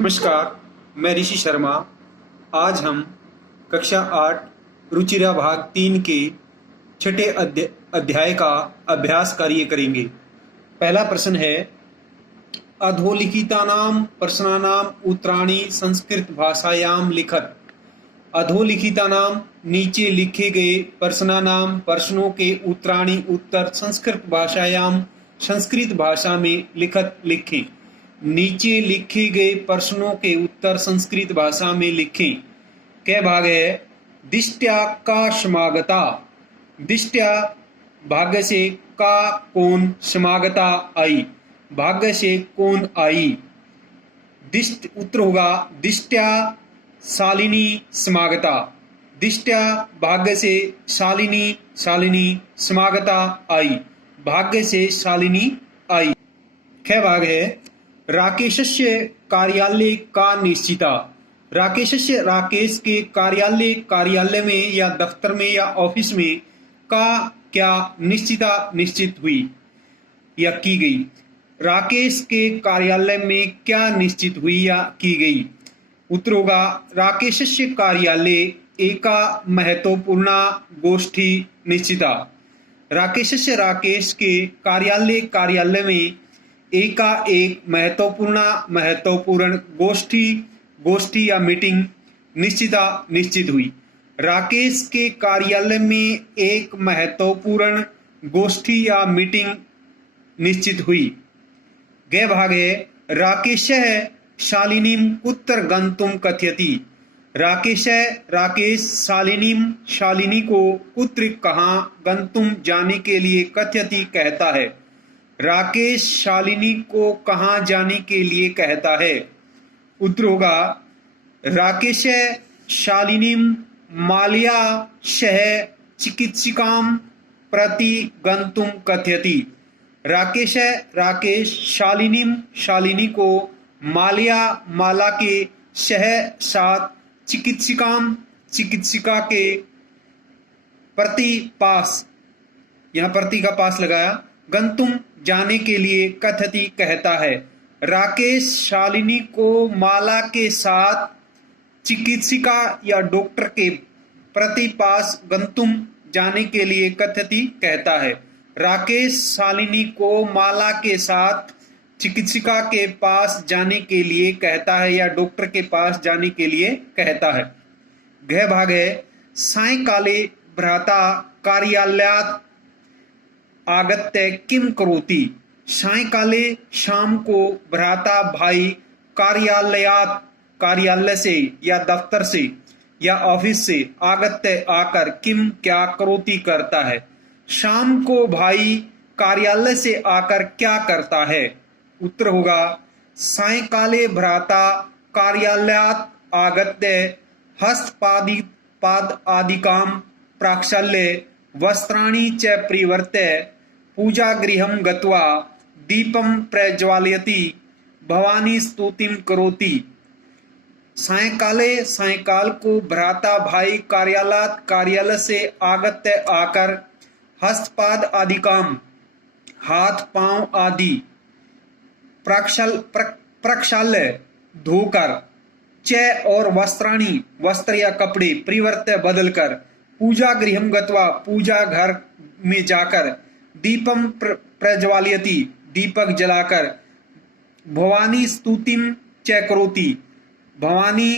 नमस्कार, मैं ऋषि शर्मा। आज हम कक्षा 8 रुचिरा भाग 3 के छठे अध्याय का अभ्यास कार्य करेंगे। पहला प्रश्न है, अधोलिखितानां प्रश्नानां उत्तराणि संस्कृत भाषायां लिखत। अधोलिखितानां नीचे लिखे गए प्रश्नानां प्रश्नों के उत्तराणि उत्तर संस्कृत भाषा में लिखत लिखें। नीचे लिखे गए प्रश्नों के उत्तर संस्कृत भाषा में लिखें। क्या भाग है? दिष्ट्या का समागता। दिष्ट्या भाग्य से का कौन समागता आई। भाग्य से कौन आई। दिष्ट उत्तर होगा दिष्ट्या शालिनी समागता। दिष्ट्या भाग्य से शालिनी समागता आई। भाग्य से शालिनी आई। क्या भाग है? राकेशस्य कार्यालय का निश्चिता। राकेशस्य राकेश के कार्यालय में या दफ्तर में या ऑफिस में का क्या निश्चिता निश्चित हुई या की गई। राकेश के कार्यालय में क्या निश्चित हुई या की गई। उत्तर होगा राकेशस्य कार्यालय एका महत्वपूर्ण गोष्ठी निश्चिता। राकेशस्य राकेश के कार्यालय में एका एक महत्वपूर्ण गोष्ठी या मीटिंग निश्चित हुई। राकेश के कार्यालय में एक महत्वपूर्ण गोष्ठी या मीटिंग निश्चित हुई। गै भाग है राकेशः शालिनीं कुत्र गन्तुं कथयति। राकेश शालिनी को कुत्र कहाँ गन्तुं जाने के लिए कथयति कहता है। राकेश शालिनी को कहाँ जाने के लिए कहता है। उत्तर होगा राकेश शालिनीं मालयाशः चिकित्सिकां प्रति गन्तुं कथयति। राकेश शालिनी को माला के साथ चिकित्सिका के प्रति पास, यहाँ प्रति का पास लगाया, गंतुम जाने के लिए कथति कहता है। राकेश शालिनी को माला के साथ चिकित्सिका या डॉक्टर के प्रति पास गंतुम जाने के लिए कथति कहता है। राकेश शालिनी को माला के साथ चिकित्सिका के पास जाने के लिए कहता है या डॉक्टर के पास जाने के लिए कहता है। गह भाग है सायंकाले भ्राता कार्यालयात् आगत्य किम करोति। सायंकाले शाम को भ्राता भाई कार्यालय से या दफ्तर से या ऑफिस से आगत्य आकर किम क्या करोति करता है। शाम को भाई कार्यालय से आकर क्या करता है। उत्तर होगा सायंकाले भ्राता कार्यालयात् आगत्य हस्तपाद आदिकां प्राक्षाल्य वस्त्राणि च परिवर्त्य पूजागृहं गत्वा दीपं प्रज्वालयति भवानी स्तुतिं करोति। सायंकाल को भ्राता भाई कार्यालय से आगत्य आकर हस्तपाद आदिकां हाथ पांव आदि प्रक्षाल्य धोकर च और वस्त्राणि वस्त्र या कपड़े परिवर्त्य बदलकर पूजा गृहं गत्वा पूजा घर में जाकर दीपम प्रज्वालयति दीपक जलाकर भवानी स्तुतिम च करोति भवानी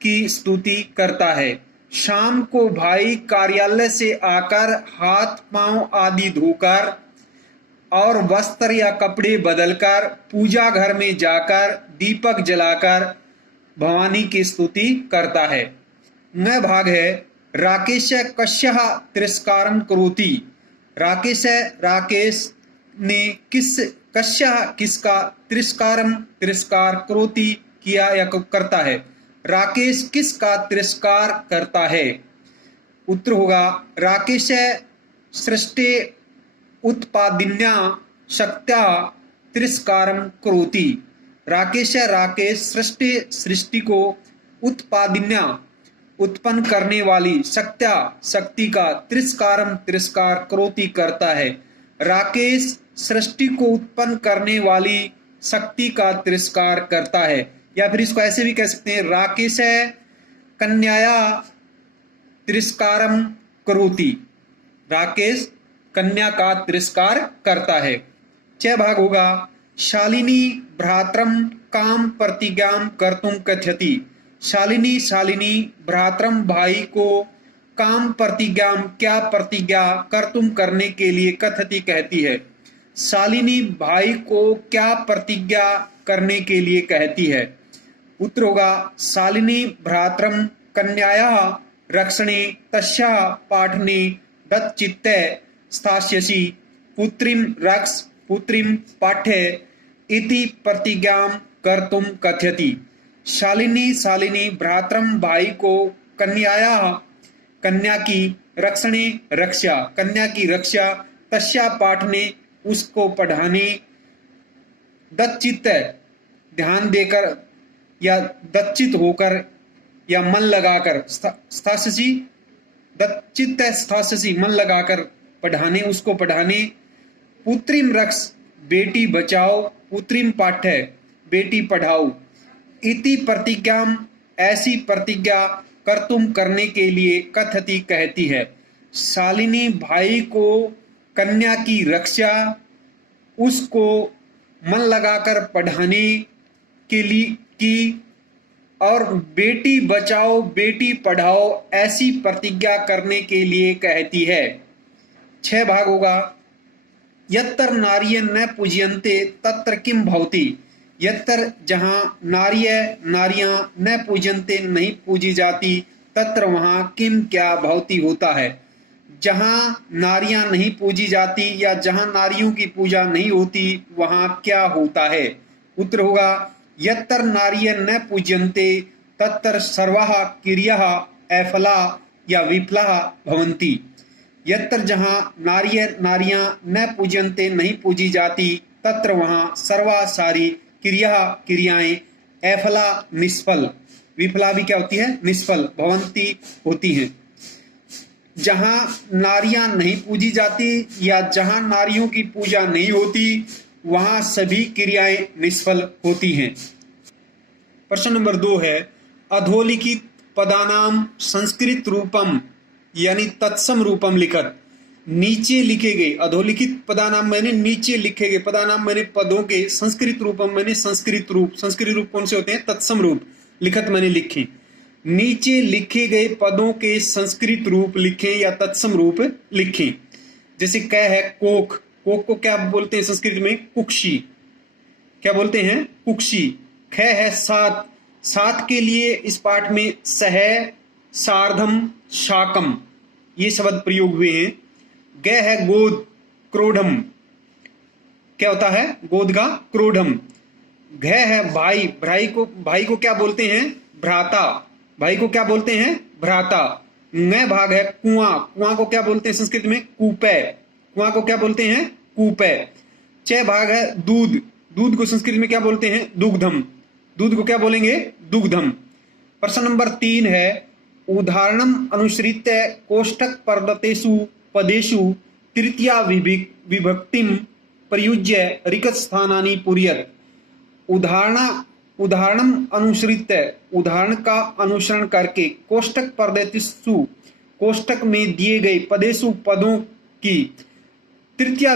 की स्तुति करता है। शाम को भाई कार्यालय से आकर हाथ पांव आदि धोकर और वस्त्र या कपड़े बदलकर पूजा घर में जाकर दीपक जलाकर भवानी की स्तुति करता है। न भाग है राकेश कस्यः तिरस्कारं करोति। राकेश ने किसका तिरस्कार करोति किया या करता है। राकेश किसका तिरस्कार करता है। उत्तर होगा राकेश सृष्टे उत्पादिन्या शक्त्या तिरस्कारं करोति। राकेश सृष्टि को उत्पादिन्या उत्पन्न करने वाली शक्ति का तिरस्कार करोति करता है। राकेश सृष्टि को उत्पन्न करने वाली शक्ति का तिरस्कार करता है। या फिर इसको ऐसे भी कह सकते हैं, राकेश कन्याया तिरस्कारम करोति। राकेश कन्या का तिरस्कार करता है। 6 भाग होगा। शालिनी भ्रातरम काम प्रतिज्ञाम कर्तुम कथयति। शालिनी भ्रातरम भाई को काम प्रतिज्ञाम क्या प्रतिज्ञा कर्तुम करने के लिए कथयति कहती है। शालिनी भाई को क्या प्रतिज्ञा करने के लिए कहती है। उत्तर होगा शालिनी भ्रातरम कन्याया रक्षणे तस्याः पाठने दत्चित्ते स्थास्यसि पुत्रीं रक्ष पुत्रीं पाठ्य इति प्रतिज्ञां कर्तुम कथयति। शालिनी भ्रातरम भाई को कन्या की रक्षणे रक्षा कन्या की रक्षा तस्या पाठने उसको पढ़ाने दत्चित्त ध्यान देकर या दत्चित होकर या मन लगाकर स्थास्यसि दत्चित्त स्थास्यसि मन लगाकर पढ़ाने उसको पढ़ाने पुत्रीम रक्ष बेटी बचाओ पुत्रीम पाठ्य बेटी पढ़ाओ इति प्रतिज्ञाम ऐसी प्रतिज्ञा कर्तुम करने के लिए कथति कहती है। शालिनी भाई को कन्या की रक्षा उसको मन लगाकर पढ़ाने के लिए की और बेटी बचाओ बेटी पढ़ाओ ऐसी प्रतिज्ञा करने के लिए कहती है। 6 भाग होगा। यत्र नार्य न पूज्यन्ते तत्र किम भवति। यत्र जहाँ नारियां न पूज्यन्ते नहीं पूजी जाती तत्र वहाँ किम क्या भवति होता है। जहाँ नारियां नहीं पूजी जाती या जहाँ नारियों की पूजा नहीं होती वहाँ क्या होता है। उत्तर होगा यत्र नार्य न पूज्यन्ते तत्र सर्वाः क्रियाः अफला या विफला भवन्ति। यत्र जहाँ नारियां न पूज्यन्ते नहीं पूजी जाती तत्र वहाँ सर्वा सारी क्रियाएं अफला निष्फल विफला भी क्या होती है निष्फल भवन्ति होती हैं। जहाँ नारियां नहीं पूजी जाती या जहाँ नारियों की पूजा नहीं होती वहाँ सभी क्रियाएं निष्फल होती हैं। प्रश्न नंबर 2 है अधोलिखित पदानाम संस्कृत रूपम यानी तत्सम रूपम लिखत। नीचे लिखे गए अधोलिखित पदानाम मैंने नीचे लिखे गए पदानाम मैंने पदों के संस्कृत रूपम मैंने संस्कृत रूप कौन से होते हैं तत्सम रूप लिखत मैंने लिखे। नीचे लिखे गए पदों के संस्कृत रूप लिखें या तत्सम रूप लिखें। जैसे क है कोक को क्या बोलते हैं संस्कृत में कुक्षी क्या बोलते हैं कुक्षी। ख है सात के लिए इस पाठ में सह सार्धम शाकम ये शब्द प्रयोग हुए हैं। ग है गोद क्रोढ़म क्या होता है गोद का क्रोढ़म। घ है भाई को क्या बोलते हैं भ्राता भाई को क्या बोलते हैं भ्राता। न भाग है कुआं को क्या बोलते हैं संस्कृत में कूपे कुआं को क्या बोलते हैं कूपे। 6 भाग है दूध को संस्कृत में क्या बोलते हैं दुग्धम दूध को क्या बोलेंगे दुग्धम। प्रश्न नंबर 3 है उदाहरणम अनुसृत्य कोष्ठक परदतेषु पदेषु तृतीया विभक्तिम प्रयुज्य रिक्त स्थानानि पूरयत। उदाहरणम अनुसृत्य उदाहरण का अनुसरण करके कोष्ठक परदतेषु कोष्ठक में दिए गए पदेषु पदों की तृतीया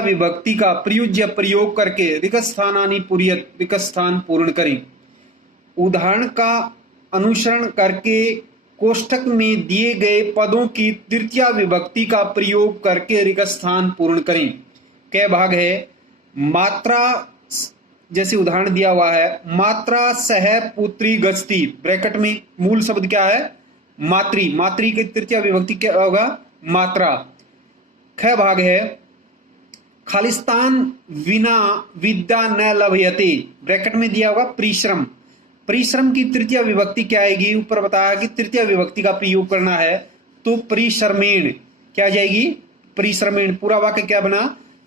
विभक्ति का प्रयुज्य प्रयोग करके रिक्त स्थानानि पूरयत रिक्त स्थान पूर्ण करें। उदाहरण का अनुसरण करके कोष्ठक में दिए गए पदों की तृतीया विभक्ति का प्रयोग करके रिक्त स्थान पूर्ण करें। कै भाग है मात्रा जैसे उदाहरण दिया हुआ है मात्रा सह पुत्री गच्छति ब्रैकेट में मूल शब्द क्या है मातृ की तृतीया विभक्ति क्या होगा मात्रा। ख भाग है खालिस्तान विना विद्या न लभयते ब्रैकेट में दिया होगा परिश्रम की तृतीय विभक्ति क्या आएगी ऊपर बताया कि तृतीय विभक्ति का प्रयोग करना है तो परिश्रमेण क्या जाएगी परिश्रमेण। पूरा वाक्य क्या बना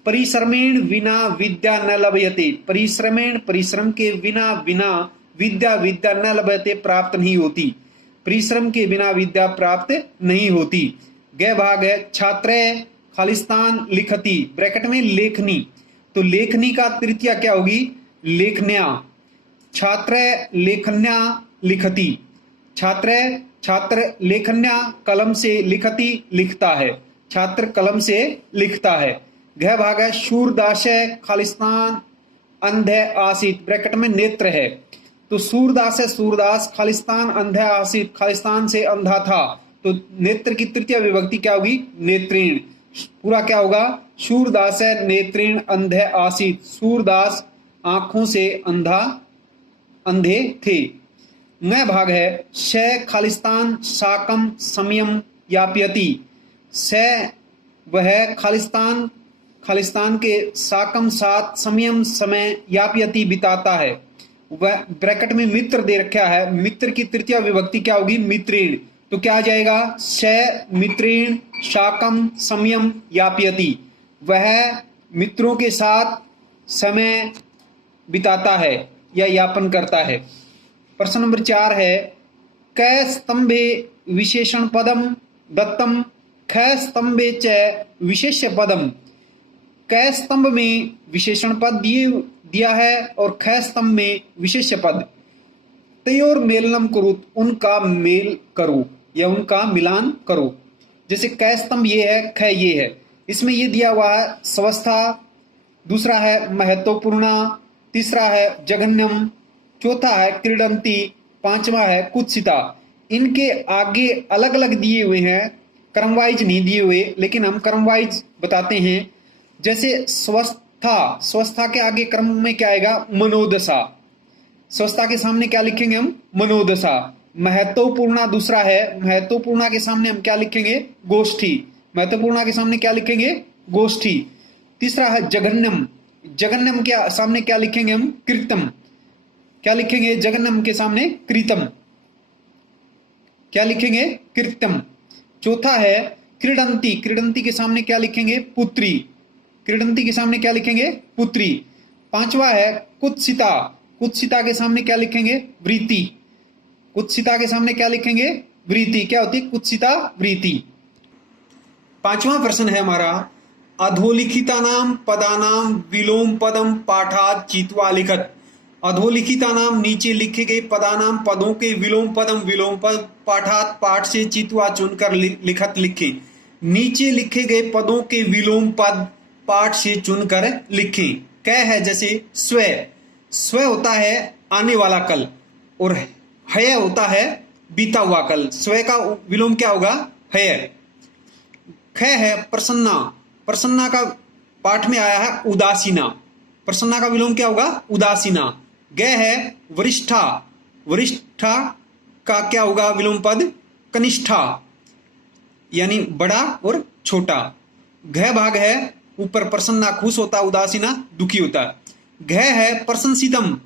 परिश्रमेण विना विद्या न लभयते परिश्रम के बिना विद्या न लभयते प्राप्त नहीं होती परिश्रम के बिना विद्या प्राप्त नहीं होती। ग भाग है छात्र खालिस्तान लिखती ब्रैकेट में लेखनी तो लेखनी का तृतीया क्या होगी लेखन्या छात्र लेखन्या लिखती, छात्र लेखन्या कलम से लिखती लिखता है, छात्र कलम से लिखता है। घ भाग है शूरदास खालिस्तान अंधे आसित, ब्रैकेट में नेत्र है, तो सूरदास है सूरदास, खालिस्तान अंधे आसित, खालिस्तान से अंधा था, तो नेत्र की तृतीय विभक्ति क्या होगी? नेत्रीण। पूरा क्या होगा? शूरदास है नेत्रीण अंधे आसित, सूरदास आंखों से अंधे थे। न भाग है श खालिस्तान साकम समयम यापयति, स वह खालिस्तान के साकम साथ समयम समय यापयति बिताता है। वह ब्रैकेट में मित्र दे रखा है, मित्र की तृतीय विभक्ति क्या होगी? मित्रेण। तो क्या आ जाएगा? स मित्रेण साकम समयम यापयति, वह मित्रों के साथ समय बिताता है या यापन करता है। प्रश्न नंबर 4 है क स्तंभे विशेषण पदम दत्तम ख स्तंभे च विशेष्य पदम, क स्तंभ में विशेषण पद दिया है और ख स्तंभ में विशेष्य पद। तयोर मेलनम कुरुत, उनका मेल करो या उनका मिलान करो। जैसे क स्तंभ ये है, ख ये है, इसमें ये दिया हुआ है स्वस्था, दूसरा है महत्वपूर्ण, तीसरा है जघन्यम, चौथा है क्रीडंती, पांचवा है कुत्सिता। इनके आगे अलग अलग दिए हुए हैं, क्रम वाइज नहीं दिए हुए, लेकिन हम क्रम वाइज बताते हैं। जैसे स्वस्था के आगे क्रम में क्या आएगा? मनोदशा। स्वस्था के सामने क्या लिखेंगे हम? मनोदशा। महत्वपूर्ण दूसरा है, महत्वपूर्ण के सामने हम क्या लिखेंगे? गोष्ठी। महत्वपूर्ण के सामने क्या लिखेंगे? गोष्ठी। तीसरा है जघन्यम, जघन्यम के सामने क्या लिखेंगे हम? कृतम। क्या लिखेंगे? जघन्यम के सामने कृतम। क्या लिखेंगे? कृतम। चौथा है क्रीडंती, क्रीडंती के सामने क्या लिखेंगे? पुत्री। क्रीडंती के सामने क्या लिखेंगे? पुत्री। पांचवा है कुत्सिता, कुत्सिता के सामने क्या लिखेंगे? वृत्ति। कुत्सिता के सामने क्या लिखेंगे? वृत्ति। क्या होती है? कुत्सिता वृत्ति। पांचवा प्रश्न है हमारा अधोलिखितानाम पदानाम विलोम पदम पाठात चित्वा लिखत। अधोलिखितानाम नीचे लिखे गए पदानाम पदों के विलोम पद पाठात पाठ से चित्वा चुनकर लिखत लिखे। नीचे लिखे गए पदों के विलोम पद पाठ से चुनकर लिखें। कै है जैसे स्व होता है आने वाला कल और हय होता है बीता हुआ कल। स्व का विलोम क्या होगा? हय। ख है प्रसन्ना, प्रसन्ना का पाठ में आया है उदासीना, प्रसन्ना का विलोम क्या होगा? उदासीना। ग है वरिष्ठा, वरिष्ठा का क्या होगा विलोम पद? कनिष्ठा, यानी बड़ा और छोटा। घ भाग है ऊपर प्रसन्ना खुश होता, उदासीना दुखी होता। घ है प्रशंसितम,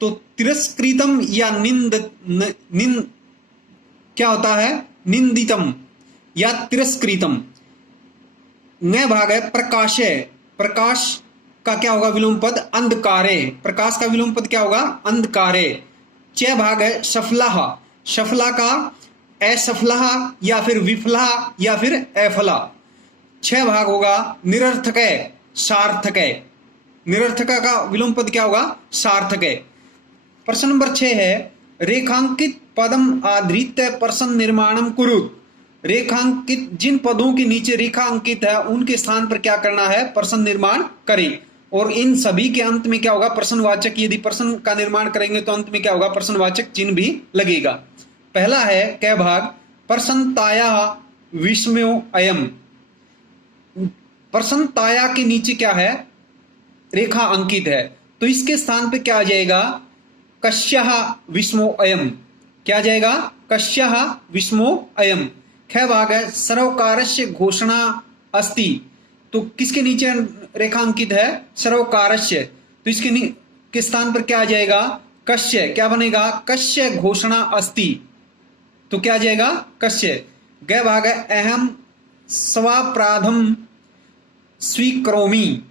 तो तिरस्कृतम या निंद क्या होता है? निंदितम या तिरस्कृतम। न भाग है प्रकाशे, प्रकाश का क्या होगा विलोम पद? अंधकारे, प्रकाश का विलोम पद क्या होगा? अंधकारे। च भाग है सफला, सफला का असफला या फिर विफला या फिर अफला। 6 भाग होगा निरर्थक, सार्थक। निरर्थक का विलोम पद क्या होगा? सार्थक। प्रश्न नंबर 6 है रेखांकित पदम आधृत प्रश्न निर्माणम कुरुत। रेखांकित जिन पदों के नीचे रेखा अंकित है उनके स्थान पर क्या करना है? प्रश्न निर्माण करें। और इन सभी के अंत में क्या होगा? प्रश्नवाचक। यदि प्रश्न का निर्माण करेंगे तो अंत में क्या होगा? प्रश्नवाचक चिन्ह भी लगेगा। पहला है कै भाग प्रसन्नताया विस्मयो अयम। प्रसन्नताया के नीचे क्या है? रेखा अंकित है, तो इसके स्थान पे क्या आ जाएगा? कस्यः विस्मो अयम। क्या आ जाएगा? कस्यः विस्मो अयम। ख भाग है सर्वकारस्य घोषणा अस्ति, तो किसके नीचे रेखा अंकित है? सर्वकारस्य, तो इसके के स्थान पर क्या आ जाएगा? कस्य। क्या बनेगा? कस्य घोषणा अस्ति, तो क्या आ जाएगा? कस्य। ग भाग है अहम स्वापराधम स्वीकरोमि,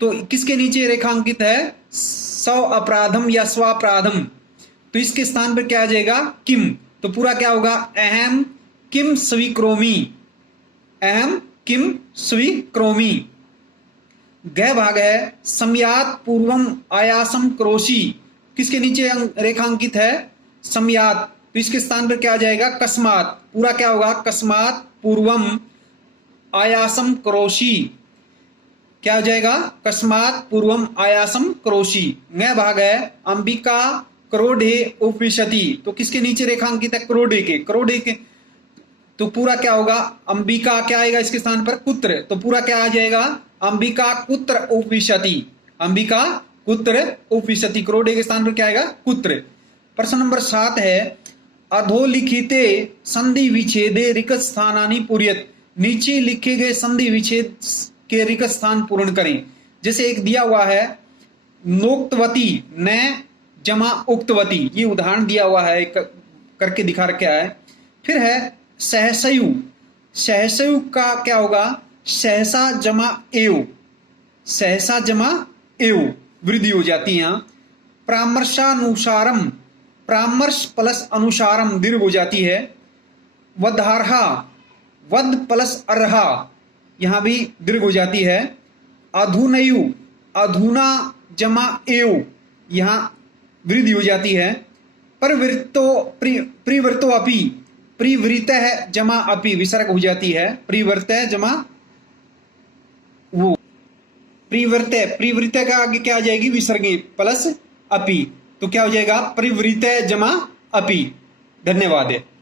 तो किसके नीचे रेखा अंकित है? स्व अपराधम या स्वापराधम, तो इसके स्थान पर क्या आ जाएगा? किम, तो पूरा क्या होगा? अहम किम स्वीकरोमि, अहम किम स्वीकरोमि। ग भाग है समयात पूर्वम आयासम करोषि, किसके नीचे रेखांकित है? सम्यात। तो इसके स्थान पर क्या आ जाएगा? कस्मात। पूरा क्या होगा? कस्मात पूर्वम आयासम करोषि। क्या हो जाएगा? कस्मात पूर्वम आयासम करोषि। न भाग है अंबिका क्रोडे उपविशति। तो किसके नीचे रेखांकित है? क्रोडे के। क्रोडे के तो पूरा क्या होगा? अंबिका क्या आएगा इसके स्थान पर? कुत्र। तो पूरा क्या आ जाएगा? अंबिका कुत्र उपविशति। अंबिका कुत्र उपविशति। क्रोडे के स्थान पर क्या आएगा? कुत्र। प्रश्न नंबर 7 है अधोलिखिते संधि विच्छेदे रिक्त स्थानानि पूर्यत। नीचे लिखे गए संधि विच्छेद के रिक्त स्थान पूर्ण करें। जैसे एक दिया हुआ है नोक्तवती न जमा उक्तवती, ये उदाहरण दिया हुआ है, करके दिखा रखा है। फिर है सहसयु। सहसयु का क्या होगा? सहसा जमा एव। सहसा जमा एव वृद्धि हो जाती है यहां। परामर्शानुसारम, परामर्श प्लस अनुसारम दीर्घ हो जाती है। वधारहा, वध प्लस अर्हा यहां भी दीर्घ हो जाती है। अधुनयु, अधुना जमा एव यहां वृद्धि हो जाती है। प्रवृत्तो प्रिवृत्तो अपि, प्रिवृत है जमा अपि विसर्ग हो जाती है। प्रिवृत है जमा वो, प्रिवृत, प्रिवृत का आगे क्या आ जाएगी? विसर्गी प्लस अपि। तो क्या हो जाएगा? प्रिवृत जमा अपि। धन्यवाद।